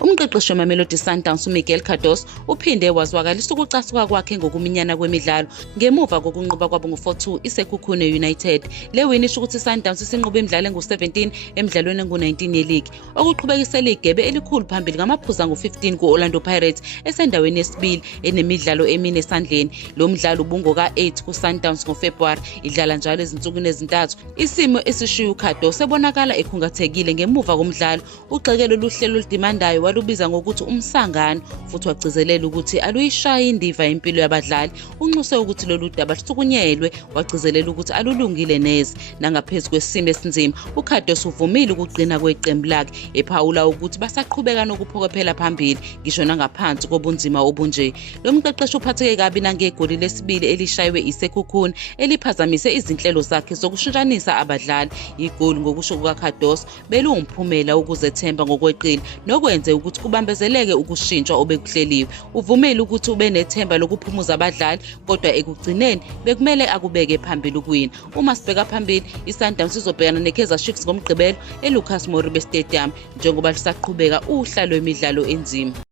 Umqeqeshi weMamelodi Sundowns uMiguel Cardoso uphinde wazwakalisa ukucasuka kwakhe ngokuminyana kwemidlalo ngemuva kokunqoba kwabo ngo-4-2 iSekhukhune United. Le win isho ukuthi iSundowns isinqobe imidlalo engu-17 emidlalweni engu-19 ye-league, okuqhubekisela igebe elikhulu phambili ngamaphuzu angu-15 ku-Orlando Pirates esendaweni yesibili enemidlalo emine esandleni. Lo mdlalo ubungoka-8 kuSundowns ngoFebhuwari, idlala njalo ezinsukwini ezintathu. Isimo esishiya uCardoso ebonakala ekhungathekile ngemuva komdlalo. Ugxekelo luhlelo oludimandayo walubiza ngokuthi umsangano, futhi wagcizelela ukuthi aluyishayi indiva impilo yabadlali. Unxuse ukuthi lolu daba lusukunyelwe, wagcizelela ukuthi alulungile neze. Nangaphezu kwesimo esinzima, uCardoso uvumile ukugcina kweqembu lakhe, ephawula ukuthi basaqhubeka nokuphokophela phambili ngisho nangaphansi kobunzima obunje. Lo mqeqeshi uphatheke kabi nangegoli lesibili elishaywe iSekhukhune eliphazamise izinhlelo zakhe zokushintshanisa abadlali. Igoli ngokusho kukaCardoso beluwumphumela ukuzethemba ngokweqile nokwenze ukuthi kubambezeleke ukushintshwa obekuhleliwe. Uvumile ukuthi ube nethemba lokuphumuza abadlali, kodwa ekugcineni bekumele akubeke phambili ukuwina. Uma sibheka phambili, iSundowns izobhekana neKaizer Chiefs ngomgqibelo eLucas Moribe Stadium njengoba lisaqhubeka uhla lwemidlalo enzima.